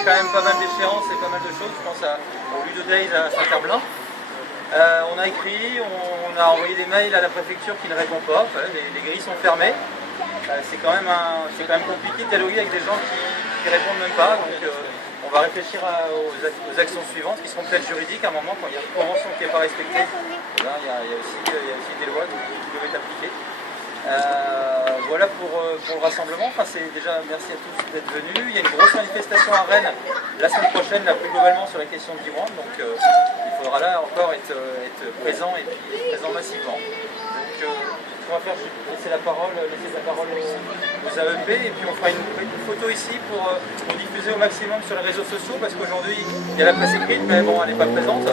a quand même pas mal d'échéances et pas mal de choses. Je pense au Ludo Days à Saint-Herblain. On a écrit, on a envoyé des mails à la préfecture qui ne répond pas. Enfin, les grilles sont fermées. C'est quand même compliqué de dialoguer avec des gens qui répondent même pas. Donc on va réfléchir aux actions suivantes qui seront peut-être juridiques à un moment quand il y a une convention qui n'est pas respectée. Et là, il y a aussi des lois qui doivent être appliquées. Voilà pour le rassemblement. Enfin, déjà merci à tous d'être venus. Il y a une grosse manifestation à Rennes la semaine prochaine, là plus globalement sur la question de Diwan. Donc il faudra là encore être présent et puis présent massivement. Donc ce qu'on va faire, je vais laisser la parole aux AEP et puis on fera une photo ici pour diffuser au maximum sur les réseaux sociaux parce qu'aujourd'hui il y a la presse écrite mais bon elle n'est pas présente.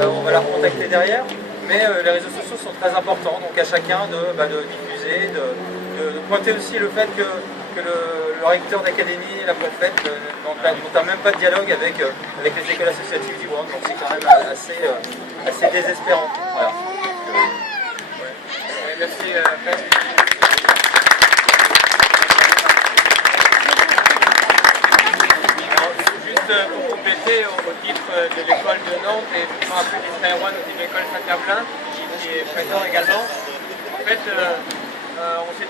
On va la recontacter derrière. Mais les réseaux sociaux sont très importants, donc à chacun de diffuser, de pointer aussi le fait que le recteur d'académie et la préfète n'ont même pas de dialogue avec les écoles associatives du Diwan, donc c'est quand même assez désespérant. Voilà. Merci. Juste pour compléter au titre de l'école de Nantes et je me rappelle d'Israël Rouen au titre de l'école Saint-Herblain qui est présent également. En fait, on s'est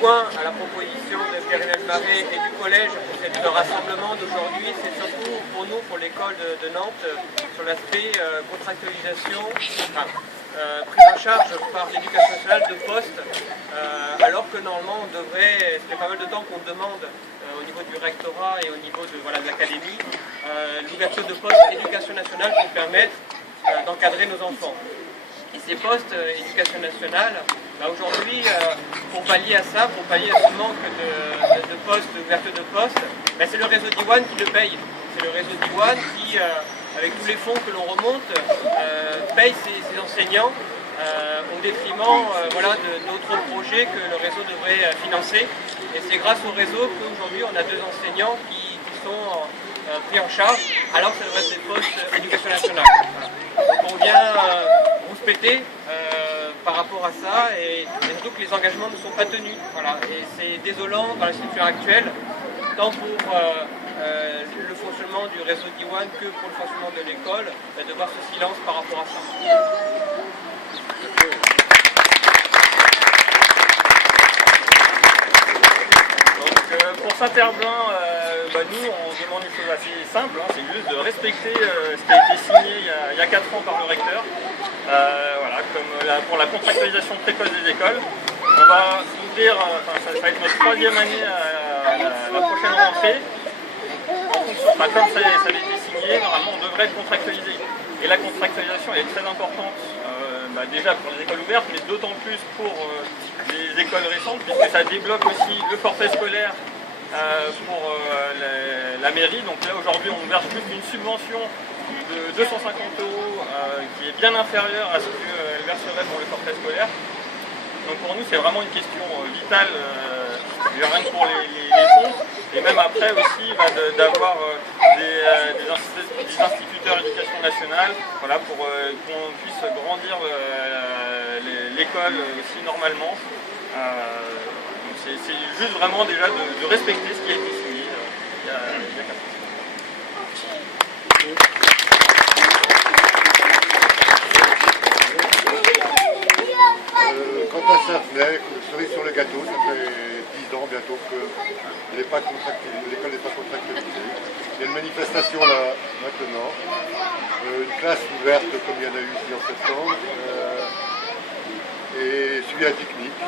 joint à la proposition de Pierre-Hélène Marais et du collège pour ce rassemblement d'aujourd'hui. C'est surtout pour nous, pour l'école de Nantes, sur l'aspect contractualisation, prise en charge par l'éducation nationale de postes, alors que normalement on devrait, ça fait pas mal de temps qu'on demande au niveau du rectorat et au niveau de l'académie, l'ouverture de postes éducation nationale pour permettre d'encadrer nos enfants. Et ces postes éducation nationale, aujourd'hui, pour pallier à ça, pour pallier à ce manque de postes, d'ouverture de postes, c'est le réseau Diwan qui le paye. C'est le réseau Diwan qui, avec tous les fonds que l'on remonte, paye ses enseignants au détriment d'autres projets que le réseau devrait financer. Et c'est grâce au réseau qu'aujourd'hui on a 2 enseignants qui sont pris en charge, alors que ça devrait être des postes éducation nationale. Donc on vient rouspéter par rapport à ça et surtout que les engagements ne sont pas tenus. Voilà. Et c'est désolant dans la situation actuelle, tant pour le fonctionnement du réseau Diwan que pour le fonctionnement de l'école, de voir ce silence par rapport à ça. Pour Saint-Herblain, nous on demande une chose assez simple, c'est juste de respecter ce qui a été signé il y a 4 ans par le recteur, comme pour la contractualisation précoce des écoles. On va ouvrir, ça va être notre 3e année à la prochaine rentrée. Comme ça avait été signé, normalement on devrait le contractualiser. Et la contractualisation elle est très importante, déjà pour les écoles ouvertes, mais d'autant plus pour les écoles récentes, puisque ça débloque aussi le forfait scolaire pour la mairie. Donc là aujourd'hui on verse plus qu'une subvention de 250 € qui est bien inférieure à ce qu'elle verserait pour le forfait scolaire. Donc pour nous c'est vraiment une question vitale, rien que pour les fonds, et même après aussi d'avoir des instituteurs d'éducation nationale, pour qu'on puisse grandir l'école aussi normalement. C'est juste vraiment déjà de respecter ce qui a été signé il y a 4 ans. Quant à Saint-Flay, cerise sur le gâteau, ça fait 10 ans bientôt que l'école n'est pas contractualisée. Il y a une manifestation là maintenant, une classe ouverte comme il y en a eu ici en septembre, et suivi à technique.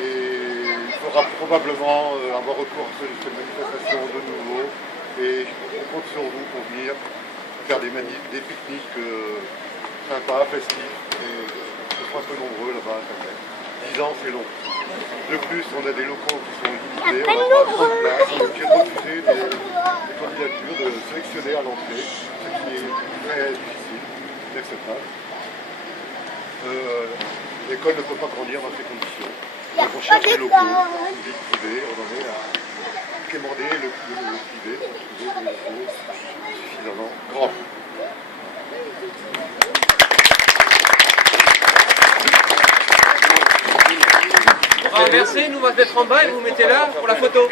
Et il faudra probablement avoir recours à cette manifestation de nouveau. Et on compte sur vous pour venir faire des pique-niques sympas, festifs. Et on sera un peu nombreux là-bas à Saint-Flay. 10 ans, c'est long. De plus, on a des locaux qui sont limités, on n'a pas trop de place. On est obligé de refuser des candidatures, de sélectionner à l'entrée, ce qui est très difficile, inacceptable. L'école ne peut pas grandir dans ces conditions. Donc on cherche des locaux, des privés, on en est à quémander le privé pour trouver des locaux suffisamment grands. On va inverser, nous on va se mettre en bas et vous vous mettez là pour la photo.